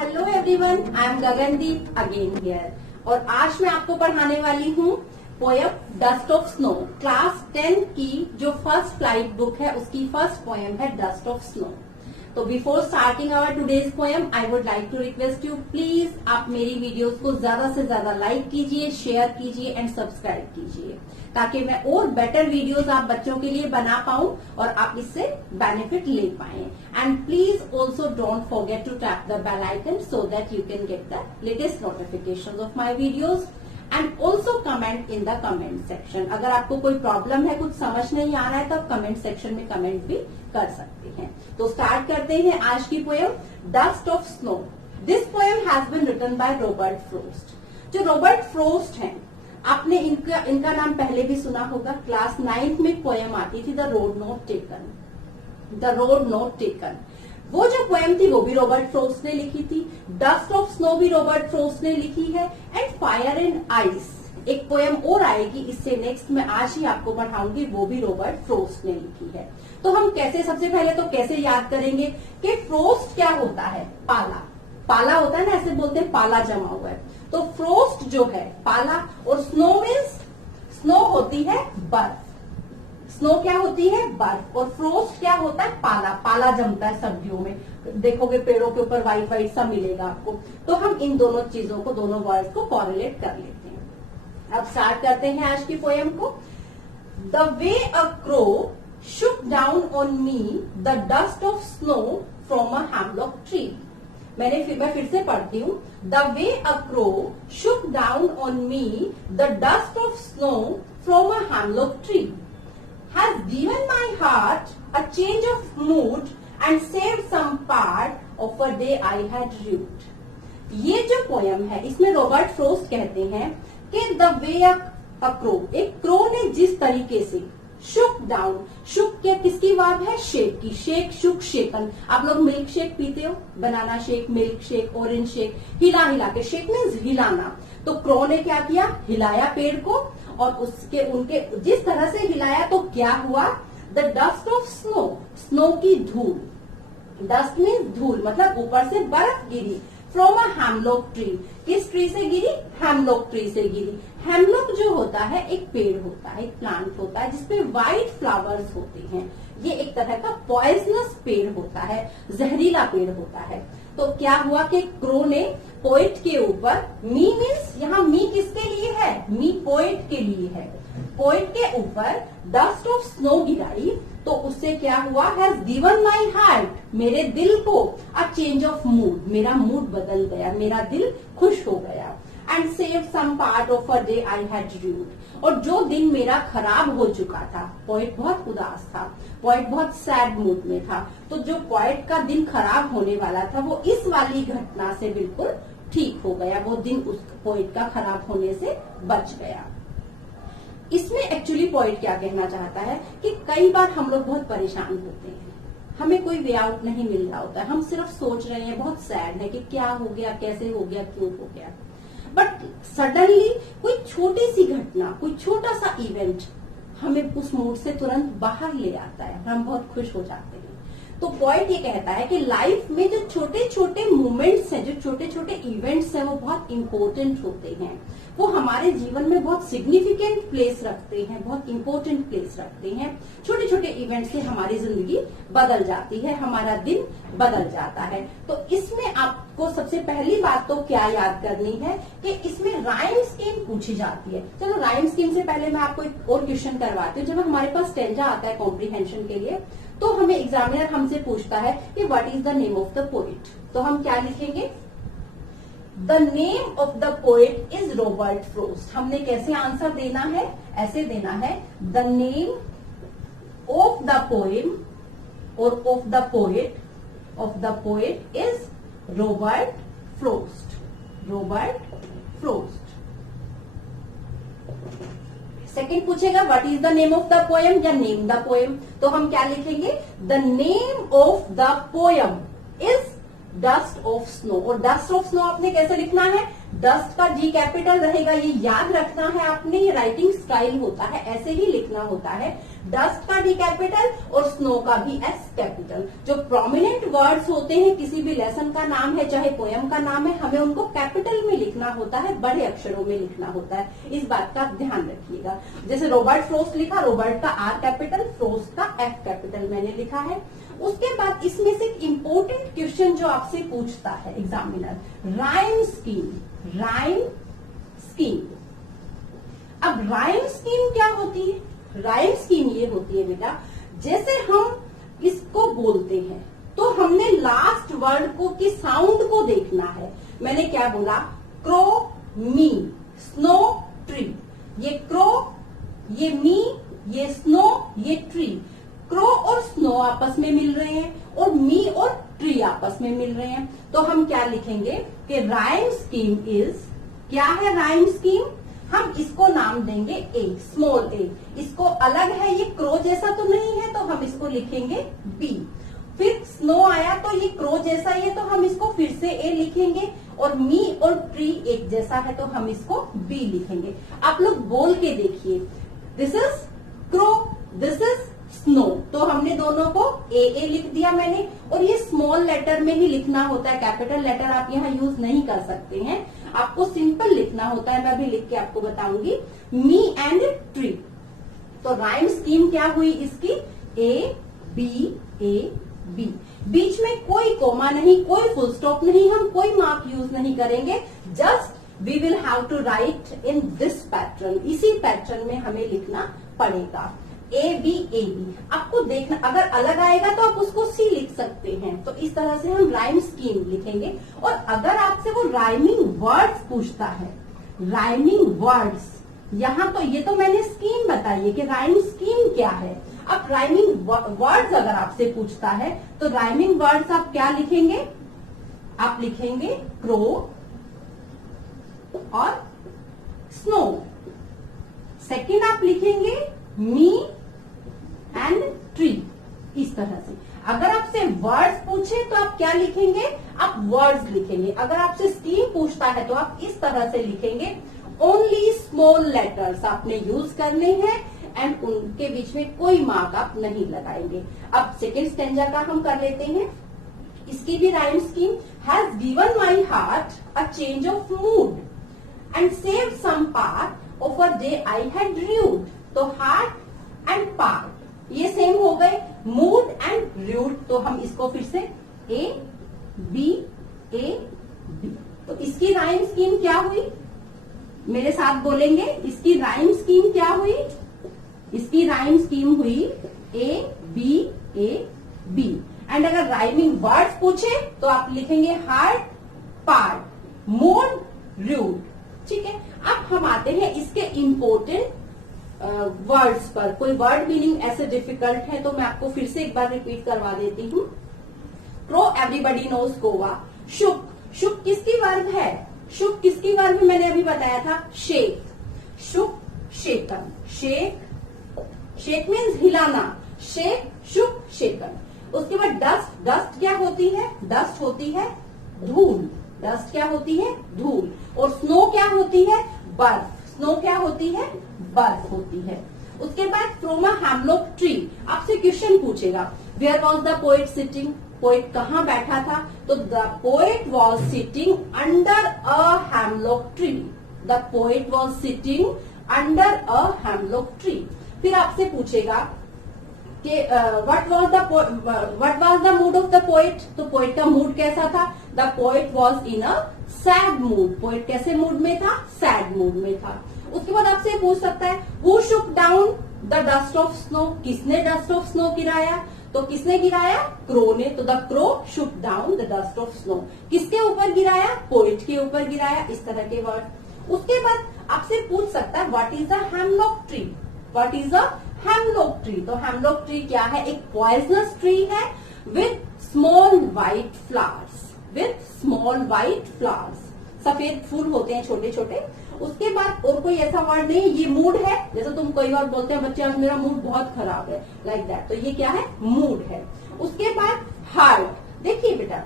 Hello everyone, I am Gagandeep again here और आज मैं आपको पढ़ाने वाली हूँ poem dust of snow. Class 10 की जो फर्स्ट फ्लाइट बुक है उसकी फर्स्ट पोयम है डस्ट ऑफ स्नो। तो before starting our today's poem I would like to request you, please आप मेरी वीडियोस को ज्यादा से ज्यादा लाइक कीजिए, शेयर कीजिए एंड सब्सक्राइब कीजिए ताकि मैं और बेटर वीडियोस आप बच्चों के लिए बना पाऊं और आप इससे बेनिफिट ले पाए। And please also don't forget to tap the bell icon so that you can get the latest notification of my videos and also comment in the comment section. अगर आपको कोई प्रॉब्लम है, कुछ समझ नहीं आ रहा है तो आप कमेंट सेक्शन में कमेंट भी कर सकते हैं। तो स्टार्ट करते हैं आज की poem dust of snow. This poem has been written by Robert Frost. जो रॉबर्ट फ्रोस्ट हैं, आपने इनका नाम पहले भी सुना होगा। क्लास 9th में पोयम आती थी the road not taken. The road not taken वो जो पोयम थी वो भी रॉबर्ट फ्रोस्ट ने लिखी थी। डस्ट ऑफ स्नो भी रॉबर्ट फ्रोस्ट ने लिखी है। एंड फायर एंड आइस एक पोयम और आएगी इससे नेक्स्ट, मैं आज ही आपको पढ़ाऊंगी, वो भी रॉबर्ट फ्रोस्ट ने लिखी है। तो हम कैसे, सबसे पहले तो कैसे याद करेंगे कि फ्रोस्ट क्या होता है? पाला। पाला होता है ना, ऐसे बोलते हैं पाला जमा हुआ है। तो फ्रोस्ट जो है पाला, और स्नो मीन्स स्नो होती है बर्फ। स्नो क्या होती है? बर्फ। और फ्रोस्ट क्या होता है? पाला। पाला जमता है सर्दियों में, देखोगे पेड़ों के ऊपर व्हाइट व्हाइट सा मिलेगा आपको। तो हम इन दोनों चीजों को, दोनों वर्ड्स को कॉरिलेट कर लेते हैं। अब स्टार्ट करते हैं आज की पोयम को। The way a crow shook down on me the dust of snow from a hemlock tree। मैं फिर से पढ़ती हूँ। The way a crow shook down on me the dust of snow from a hemlock tree has given my heart a change of mood and saved some part of a day I had rued। ये जो poem है इसमें Robert frost कहते हैं कि the way a crow, एक crow ने जिस तरीके से शुक डाउन, शुक के किसकी वाब है? शेक की। शेक, शुक, शेकन। आप लोग मिल्क शेक पीते हो, banana shake, milk shake, orange shake, हिला हिला के। शेक मीन्स हिलाना। तो क्रो ने क्या किया? हिलाया पेड़ को, और उनके जिस तरह से हिलाया तो क्या हुआ? The dust of snow, snow की धूल। डस्ट मीन्स धूल, मतलब ऊपर से बर्फ गिरी। फ्रॉम अ हेमलॉक ट्री, किस ट्री से गिरी? हेमलॉक ट्री से गिरी। हेमलॉक जो होता है एक पेड़ होता है, एक प्लांट होता है जिसपे व्हाइट फ्लावर्स होते हैं। ये एक तरह का पॉइजनस पेड़ होता है, जहरीला पेड़ होता है। तो क्या हुआ कि क्रो ने पोइट के ऊपर, मी मीन्स यहाँ मी किसके लिए है? मी पोइट के लिए है। पोइट के ऊपर डस्ट ऑफ स्नो गिराई तो उससे क्या हुआ? हैज गिवन माई हार्ट, मेरे दिल को अ चेंज ऑफ मूड, मेरा मूड बदल गया, मेरा दिल खुश हो गया। And save some part of a day I had rued, और जो दिन मेरा खराब हो चुका था, पोइट बहुत उदास था, पोइट बहुत सैड मूड में था, तो जो पोइट का दिन खराब होने वाला था वो इस वाली घटना से बिल्कुल ठीक हो गया। वो दिन उस पोइट का खराब होने से बच गया। इसमें एक्चुअली पोइट क्या कहना चाहता है कि कई बार हम लोग बहुत परेशान होते हैं, हमें कोई वे आउट नहीं मिल रहा होता है, हम सिर्फ सोच रहे हैं, बहुत सैड है कि क्या हो गया, कैसे हो गया, क्यों हो गया। बट सडनली कोई छोटी सी घटना, कोई छोटा सा इवेंट हमें उस मूड से तुरंत बाहर ले आता है, हम बहुत खुश हो जाते हैं। तो पॉइंट ये कहता है कि लाइफ में जो छोटे छोटे मोमेंट्स हैं, जो छोटे छोटे इवेंट्स हैं, वो बहुत इंपॉर्टेंट होते हैं। वो हमारे जीवन में बहुत सिग्निफिकेंट प्लेस रखते हैं, बहुत इंपॉर्टेंट प्लेस रखते हैं। छोटे छोटे इवेंट से हमारी जिंदगी बदल जाती है, हमारा दिन बदल जाता है। तो इसमें आपको सबसे पहली बात तो क्या याद करनी है कि इसमें राइम स्कीम पूछी जाती है। चलो राइम स्कीम से पहले मैं आपको एक और क्वेश्चन करवाती हूँ। जब हमारे पास स्टेंजा आता है कॉम्प्रीहेंशन के लिए, तो हमें एग्जामिनर हमसे पूछता है कि what is the name of the poet, तो हम क्या लिखेंगे? The name of the poet is Robert Frost. हमने कैसे आंसर देना है? ऐसे देना है, the name of the poem or of the poet is Robert Frost. Robert Frost. Second पूछेगा what is the name of the poem या name the poem, तो हम क्या लिखेंगे? The name of the poem is dust of snow. और dust of snow आपने कैसे लिखना है? डस्ट का जी कैपिटल रहेगा, ये याद रखना है आपने, ये राइटिंग स्टाइल होता है, ऐसे ही लिखना होता है। डस्ट का डी कैपिटल और स्नो का भी एस कैपिटल। जो प्रोमिनेंट वर्ड्स होते हैं, किसी भी लेसन का नाम है चाहे पोयम का नाम है, हमें उनको कैपिटल में लिखना होता है, बड़े अक्षरों में लिखना होता है। इस बात का ध्यान रखिएगा। जैसे रॉबर्ट फ्रोस्ट लिखा, रॉबर्ट का आर कैपिटल, फ्रोस्ट का एफ कैपिटल मैंने लिखा है। उसके बाद इसमें से एक इम्पोर्टेंट क्वेश्चन जो आपसे पूछता है examiner, rhyme scheme. Rhyme scheme, अब राइम स्कीम क्या होती है? राइम स्कीम ये होती है बेटा, जैसे हम इसको बोलते हैं तो हमने लास्ट वर्ड को की साउंड को देखना है। मैंने क्या बोला? क्रो, मी, स्नो, ट्री। ये क्रो, ये मी, ये स्नो, ये ट्री। क्रो और स्नो आपस में मिल रहे हैं और मी और ट्री आपस में मिल रहे हैं, तो हम क्या लिखेंगे कि राइम स्कीम इज, क्या है राइम स्कीम? हम इसको नाम देंगे ए, स्मॉल ए। इसको अलग है, ये क्रो जैसा तो नहीं है, तो हम इसको लिखेंगे बी। फिर स्नो आया तो ये क्रो जैसा ही है, तो हम इसको फिर से ए लिखेंगे। और मी और ट्री एक जैसा है, तो हम इसको बी लिखेंगे। आप लोग बोल के देखिए, this is crow, this is snow, तो हमने दोनों को ए लिख दिया मैंने। और ये स्मॉल लेटर में ही लिखना होता है, कैपिटल लेटर आप यहाँ यूज नहीं कर सकते हैं, आपको सिंपल लिखना होता है। मैं भी लिख के आपको बताऊंगी। मी एंड ट्री, तो राइम स्कीम क्या हुई इसकी? A B. बीच में कोई कोमा नहीं, कोई फुल स्टॉप नहीं, हम कोई मार्क यूज नहीं करेंगे। Just we will have to write in this pattern, इसी पैटर्न में हमें लिखना पड़ेगा। A b. आपको देखना, अगर अलग आएगा तो आप उसको सी लिख सकते हैं। तो इस तरह से हम राइम स्कीम लिखेंगे। और अगर आपसे वो राइमिंग वर्ड्स पूछता है, राइमिंग वर्ड्स, यहाँ तो ये तो मैंने स्कीम बताई है कि राइम स्कीम क्या है। अब राइमिंग वर्ड्स अगर आपसे पूछता है तो राइमिंग वर्ड्स आप क्या लिखेंगे? आप लिखेंगे क्रो और स्नो। सेकंड आप लिखेंगे मी एंड ट्री। इस तरह से अगर आपसे वर्ड्स पूछे तो आप क्या लिखेंगे? आप वर्ड्स लिखेंगे। अगर आपसे स्कीम पूछता है तो आप इस तरह से लिखेंगे। ओनली स्मॉल लेटर्स आपने यूज करने हैं एंड उनके बीच में कोई मार्क आप नहीं लगाएंगे। अब सेकेंड स्टेंजा का हम कर लेते हैं। इसकी भी rhyme scheme, has given my heart a change of mood and save some part of a day I had rued. तो हार्ट एंड पार्ट ये सेम हो गए, मूड एंड र्यूड, तो हम इसको फिर से ए बी। तो इसकी राइम स्कीम क्या हुई? मेरे साथ बोलेंगे, इसकी राइम स्कीम क्या हुई? इसकी राइम स्कीम हुई ए बी। एंड अगर राइमिंग वर्ड्स पूछे तो आप लिखेंगे हार्ट, पार्ट, मूड, र्यूड। ठीक है, अब हम आते हैं इसके इम्पोर्टेंट वर्ड्स पर। कोई वर्ड मीनिंग ऐसे डिफिकल्ट है तो मैं आपको फिर से एक बार रिपीट करवा देती हूँ। क्रो, एवरीबडी नोज गोवा। शुक, शुक किसकी वर्ब है? शुक किसकी वर्ब मैंने अभी बताया था? शेक। शुक, शेकन। शेक मीन्स हिलाना। शेक, शुक, शेकन। उसके बाद डस्ट, डस्ट क्या होती है? डस्ट होती है धूल। डस्ट क्या होती है? धूल। और स्नो क्या होती है? बर्फ। स्नो क्या होती है? बर्फ होती है। उसके बाद फ्रॉम अ हैमलॉक ट्री, आपसे क्वेश्चन पूछेगा, where was the poet sitting? Poet कहाँ बैठा था? तो the poet was sitting under a hemlock tree. The poet was sitting under a hemlock tree. फिर आपसे पूछेगा कि what was the mood of the poet? तो पोएट का मूड कैसा था? The poet was in a sad mood. Poet कैसे mood में था? सैड मूड में था। उसके बाद आपसे पूछ सकता है, who Shuk down the dust of snow? किसने डस्ट ऑफ स्नो गिराया? तो किसने गिराया? क्रो ने। तो the crow Shuk down the dust of snow. किसके ऊपर गिराया? पोएट के ऊपर गिराया। इस तरह के वर्ड। उसके बाद आपसे पूछ सकता है, what is a hemlock tree? What is a hemlock tree? तो हैमलॉक ट्री क्या है? एक पॉइजनस ट्री है with small white flowers. With small white flowers, सफेद फूल होते हैं छोटे छोटे। उसके बाद और कोई ऐसा वर्ड नहीं। ये मूड है, जैसे तुम कई बार बोलते हैं बच्चे आज मेरा मूड बहुत खराब है, लाइक दैट। तो ये क्या है? मूड है। उसके बाद हार्ट। देखिए बेटा,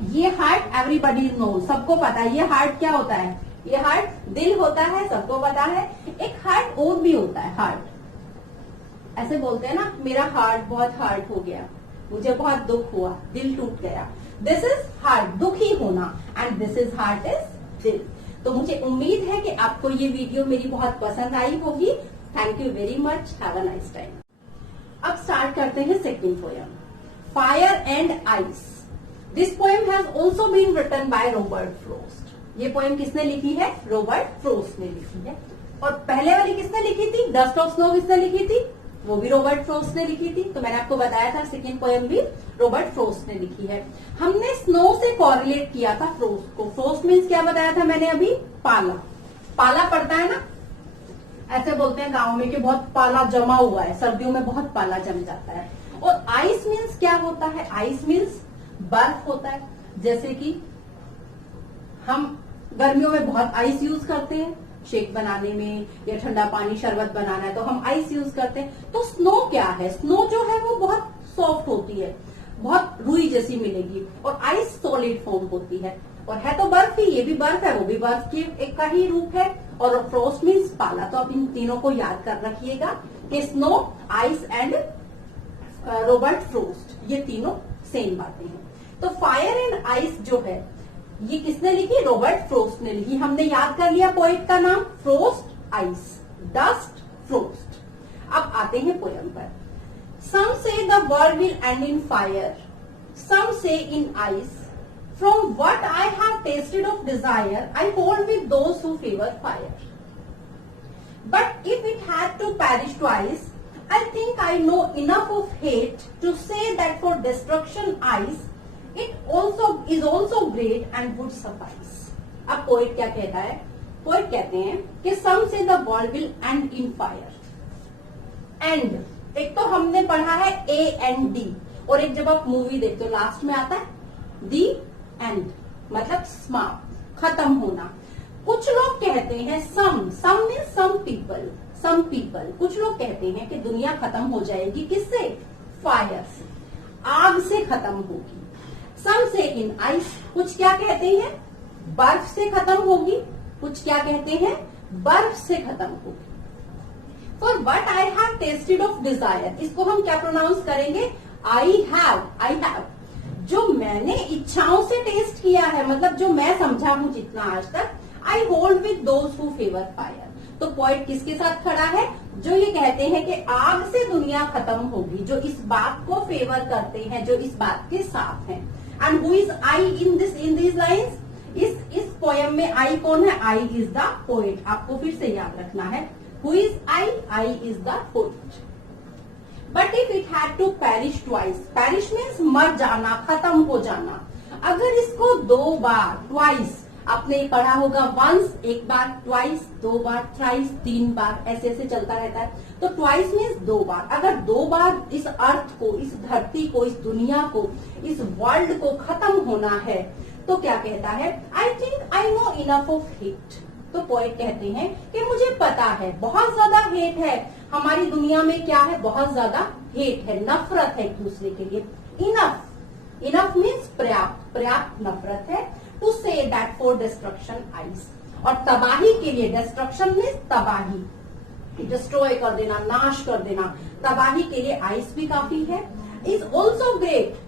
ये हार्ट एवरीबडी नो, सबको पता है। ये हार्ट क्या होता है? ये हार्ट दिल होता है, सबको पता है। एक हार्ट और भी होता है, हार्ट। ऐसे बोलते हैं ना, मेरा हार्ट बहुत हार्ट हो गया, मुझे बहुत दुख हुआ, दिल टूट गया। दिस इज हार्ट, दुखी होना, and this is heart is दिल। तो मुझे उम्मीद है कि आपको ये वीडियो मेरी बहुत पसंद आई होगी। Thank you very much, have a nice time. अब स्टार्ट करते हैं second poem, fire and ice. This poem has also been written by Robert Frost. ये पोयम किसने लिखी है? रॉबर्ट फ्रॉस्ट ने लिखी है। और पहले वाली किसने लिखी थी? डस्ट ऑफ स्नो किसने लिखी थी? वो भी रॉबर्ट फ्रॉस्ट ने लिखी थी। तो मैंने आपको बताया था सेकंड पोयम भी रॉबर्ट फ्रॉस्ट ने लिखी है। हमने स्नो से कॉरिलेट किया था फ्रोस्ट को। फ्रोस्ट मीन्स क्या बताया था मैंने अभी? पाला। पाला पड़ता है ना, ऐसे बोलते हैं गांव में कि बहुत पाला जमा हुआ है, सर्दियों में बहुत पाला जम जाता है। और आइस मीन्स क्या होता है? आइस मीन्स बर्फ होता है। जैसे कि हम गर्मियों में बहुत आइस यूज करते हैं, शेक बनाने में या ठंडा पानी शरबत बनाना है तो हम आइस यूज करते हैं। तो स्नो क्या है? स्नो जो है वो बहुत सॉफ्ट होती है, बहुत रुई जैसी मिलेगी। और आइस सॉलिड फॉर्म होती है, और है तो बर्फ ही, ये भी बर्फ है, वो भी बर्फ की एक का ही रूप है। और फ्रोस्ट मीन्स पाला। तो आप इन तीनों को याद कर रखिएगा कि snow, ice and Robert frost, ये तीनों सेम बातें हैं। तो फायर एंड आइस जो है ये किसने लिखी? रॉबर्ट फ्रोस्ट ने लिखी। हमने याद कर लिया पोएट का नाम, फ्रोस्ट, आइस, डस्ट, फ्रोस्ट। अब आते हैं पोयम पर। Some say the world will end in fire, some say in ice, from what I have tasted of desire, I hold with those who favor fire. But if it had to perish twice, I think I know enough of hate to say that for destruction ice, it also is also great and would suffice. अब poet क्या कहता है? Poet कहते हैं कि some say the world will end in fire. And एक तो हमने पढ़ा है A and D, और एक जब आप मूवी देखते हो लास्ट में आता है D एंड, मतलब समाप्त, खत्म होना। कुछ लोग कहते हैं सम मीन्स सम पीपल, कुछ लोग कहते हैं कि दुनिया खत्म हो जाएगी किससे? फायर से, आग से खत्म होगी। सम से इन आइस, कुछ क्या कहते हैं? बर्फ से खत्म होगी। कुछ क्या कहते हैं? बर्फ से खत्म होगी। For what I have tested of desire, इसको हम क्या प्रोनाउंस करेंगे? I have. जो मैंने इच्छाओं से टेस्ट किया है, मतलब जो मैं समझा हूं जितना आज तक, I hold with those who favour fire. तो पॉइंट किसके साथ खड़ा है? जो ये कहते हैं कि आग से दुनिया खत्म होगी, जो इस बात को फेवर करते हैं, जो इस बात के साथ हैं। And who is I in these lines? इस पोयम में आई कौन है? I is the poet. आपको फिर से याद रखना है, who is I? I is the poet. But if it had to perish twice, perish means मर जाना, खत्म हो जाना। अगर इसको दो बार, ट्वाइस, आपने पढ़ा होगा, वंस एक बार, ट्वाइस दो बार, थ्राइस तीन बार, ऐसे ऐसे चलता रहता है। तो ट्वाइस मीन्स दो बार। अगर दो बार इस अर्थ को, इस धरती को, इस दुनिया को, इस वर्ल्ड को खत्म होना है, तो क्या कहता है? I think I know enough of hit. तो पोएट कहते हैं कि मुझे पता है, बहुत ज्यादा हेट है हमारी दुनिया में। क्या है? बहुत ज्यादा हेट है, नफरत है एक दूसरे के लिए। इनफ मीन्स पर्याप्त, पर्याप्त नफरत है। To say that for destruction ice, और तबाही के लिए, डिस्ट्रक्शन मीन्स तबाही, डिस्ट्रॉय कर देना, नाश कर देना, तबाही के लिए आइस भी काफी है। इज ऑल्सो ग्रेट,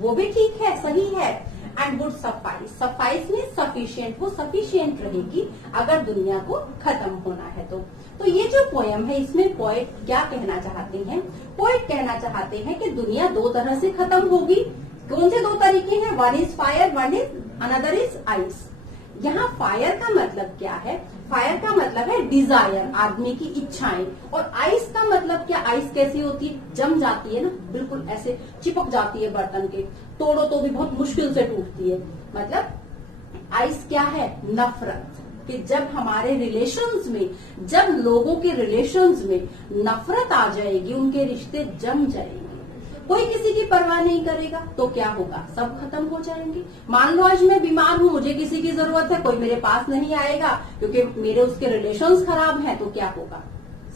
वो भी ठीक है, सही है। And would suffice, suffice means sufficient, वो सफिशियंट रहेगी अगर दुनिया को खत्म होना है तो ये जो पोयम है, इसमें पोएट क्या कहना चाहते हैं? पोएट कहना चाहते हैं कि दुनिया दो तरह से खत्म होगी। कौन से दो तरीके हैं? One is fire, one is another is ice. यहाँ फायर का मतलब क्या है? फायर का मतलब है डिजायर, आदमी की इच्छाएं। और आइस का मतलब क्या? आइस कैसी होती है? जम जाती है ना, बिल्कुल ऐसे चिपक जाती है बर्तन के, तोड़ो तो भी बहुत मुश्किल से टूटती है। मतलब आइस क्या है? नफरत। कि जब हमारे रिलेशंस में, जब लोगों के रिलेशंस में नफरत आ जाएगी, उनके रिश्ते जम जाएंगे, कोई किसी की परवाह नहीं करेगा, तो क्या होगा? सब खत्म हो जाएंगे। मान लो आज मैं बीमार हूँ, मुझे किसी की जरूरत है, कोई मेरे पास नहीं आएगा क्योंकि मेरे उसके रिलेशंस खराब हैं, तो क्या होगा?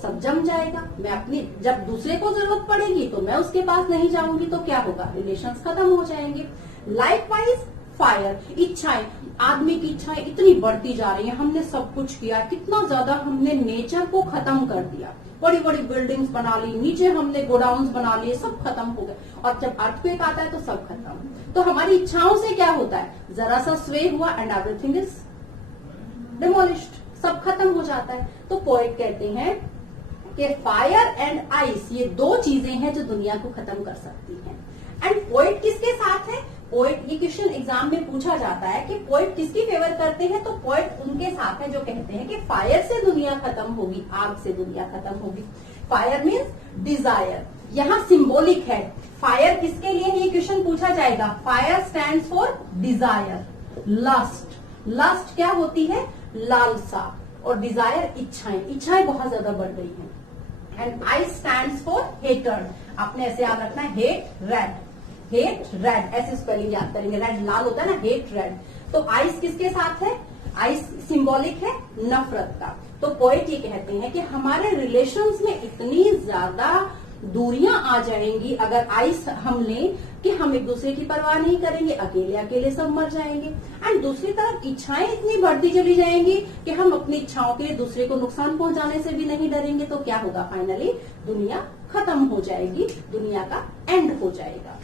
सब जम जाएगा। मैं अपनी, जब दूसरे को जरूरत पड़ेगी तो मैं उसके पास नहीं जाऊंगी, तो क्या होगा? रिलेशंस खत्म हो जाएंगे। लाइकवाइज फायर, इच्छाएं, आदमी की इच्छाएं इतनी बढ़ती जा रही हैं, हमने सब कुछ किया, कितना ज्यादा हमने नेचर को खत्म कर दिया, बड़ी बड़ी बिल्डिंग्स बना ली, नीचे हमने गोडाउन्स बना लिए, सब खत्म हो गए, और जब अर्थक्वेक आता है तो सब खत्म। तो हमारी इच्छाओं से क्या होता है, जरा सा स्वे हुआ एंड एवरीथिंग इज डिमोलिश्ड, सब खत्म हो जाता है। तो पोएट कहते हैं कि फायर एंड आइस ये दो चीजें हैं जो दुनिया को खत्म कर सकती हैं। एंड पोएट किसके साथ है, पोएट, ये क्वेश्चन एग्जाम में पूछा जाता है कि पोएट किसकी फेवर करते हैं, तो पोएट उनके साथ है जो कहते हैं कि फायर से दुनिया खत्म होगी, आग से दुनिया खत्म होगी। फायर मीन्स डिजायर, यहाँ सिंबॉलिक है। फायर किसके लिए है, ये क्वेश्चन पूछा जाएगा। Fire stand for desire, lust, lust क्या होती है, लालसा, और डिजायर इच्छाएं, इच्छाएं बहुत ज्यादा बढ़ गई हैं। And I stands for hatred, आपने ऐसे याद रखना है, हेट रेड, हेट रेड, ऐसे स्पेलिंग याद करेंगे, रेड लाल होता है ना, हेट रेड। तो आइस किसके साथ है, आइस सिंबॉलिक है नफरत का। तो पोएट ये कहते हैं कि हमारे रिलेशंस में इतनी ज्यादा दूरियां आ जाएंगी अगर आइस हम लें कि हम एक दूसरे की परवाह नहीं करेंगे, अकेले अकेले सब मर जाएंगे। एंड दूसरी तरफ इच्छाएं इतनी बढ़ती चली जाएंगी कि हम अपनी इच्छाओं के लिए दूसरे को नुकसान पहुंचाने से भी नहीं डरेंगे। तो क्या होगा, फाइनली दुनिया खत्म हो जाएगी, दुनिया का एंड हो जाएगा।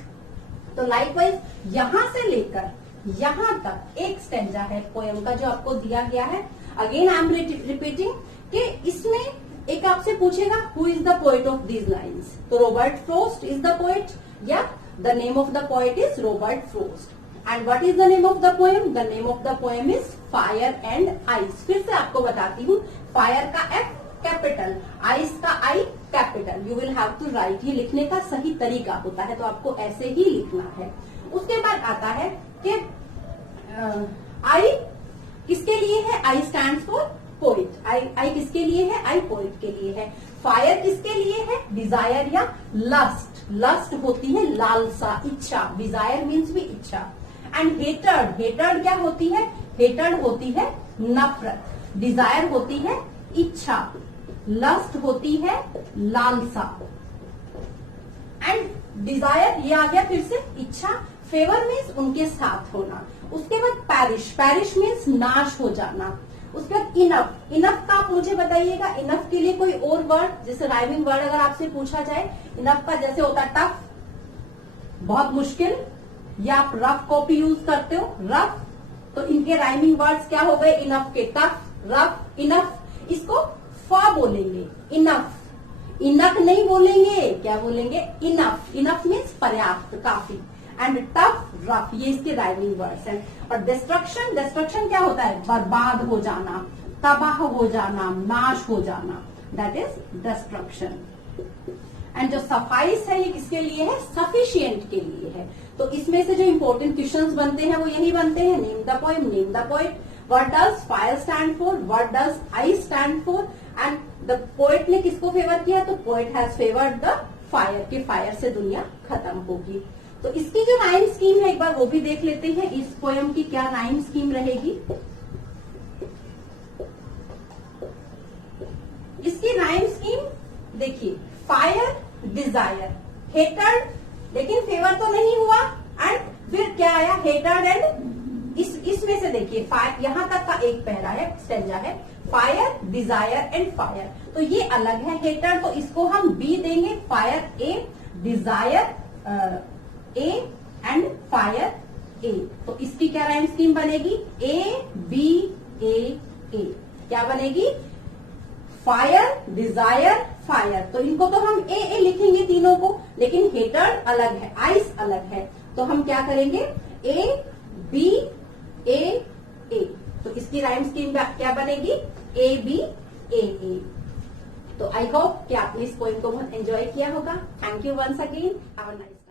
तो लाइकवाइज यहां से लेकर यहां तक एक स्टेंजा है पोएम का जो आपको दिया गया है। अगेन आई एम रिपीटिंग कि इसमें एक आपसे पूछेगा who is the poet of these lines, तो Robert Frost is the poet, या the name of the poet is Robert Frost. And what is the name of the poem, the name of the poem is fire and ice. फिर से आपको बताती हूँ, fire का F capital, ice का I capital, you will have to write, ये लिखने का सही तरीका होता है, तो आपको ऐसे ही लिखना है। उसके बाद आता है कि आई किसके लिए है, आई स्टैंड फॉर पोइट, आई किसके लिए है, आई पोइट के लिए है। फायर किसके लिए है, डिजायर या लस्ट, लस्ट होती है लालसा, इच्छा, डिजायर मीन्स भी इच्छा। एंड हेटर्ड, हेटर्ड क्या होती है, हेटर्ड होती है नफरत, डिजायर होती है इच्छा, लस्ट होती है लालसा, एंड डिजायर ये आ गया फिर से इच्छा। फेवर मीन्स उनके साथ होना। उसके बाद पैरिश, पैरिश मीन्स नाश हो जाना। उसके बाद इनफ, इनफ का आप मुझे बताइएगा, इनफ के लिए कोई और वर्ड, जैसे राइमिंग वर्ड अगर आपसे पूछा जाए, इनफ का जैसे होता है टफ, बहुत मुश्किल, या आप रफ कॉपी यूज करते हो, रफ, तो इनके राइमिंग वर्ड्स क्या हो गए, इनफ के टफ, रफ, इनफ। इसको फा बोलेंगे, इनफ, इनफ नहीं बोलेंगे, क्या बोलेंगे, इनफ, इनफ मीन्स पर्याप्त, काफी। एंड टफ, रफ, ये इसके राइमिंग वर्ड्स हैं। और डिस्ट्रक्शन, डिस्ट्रक्शन क्या होता है, बर्बाद हो जाना, तबाह हो जाना, नाश हो जाना, दैट इज डिस्ट्रक्शन। एंड जो सफाइस है ये किसके लिए है, सफिशिएंट के लिए है। तो इसमें से जो इंपॉर्टेंट क्वेश्चंस बनते हैं वो यही बनते हैं, name the poem, name the poet, what does fire stand for, what does I stand for, and the poet ने किसको फेवर किया, तो poet has favoured the fire, कि फायर से दुनिया खत्म होगी। तो इसकी जो राइम स्कीम है एक बार वो भी देख लेते हैं, इस पोएम की क्या राइम स्कीम रहेगी। इसकी राइम स्कीम देखिए, फायर, डिजायर, हेटर्ड, लेकिन फेवर तो नहीं हुआ, एंड फिर क्या आया, हेटर्ड एंड इसमें से देखिए यहां तक का एक पहला है, स्टेंजा है, फायर, डिजायर एंड फायर, तो ये अलग है। हेटर्ड तो इसको हम बी देंगे, fire A, desire A and fire A. तो इसकी क्या राइम स्कीम बनेगी, ए बी ए, क्या बनेगी, फायर, डिजायर, फायर। तो इनको तो हम ए लिखेंगे तीनों को, लेकिन हेटर्ड अलग है, आइस अलग है, तो हम क्या करेंगे, ए बी ए। तो इसकी राइम स्कीम क्या बनेगी, ए बी ए। तो आई होप कि आपने इस पोएम को बहुत एंजॉय किया होगा। Thank you once again, have a nice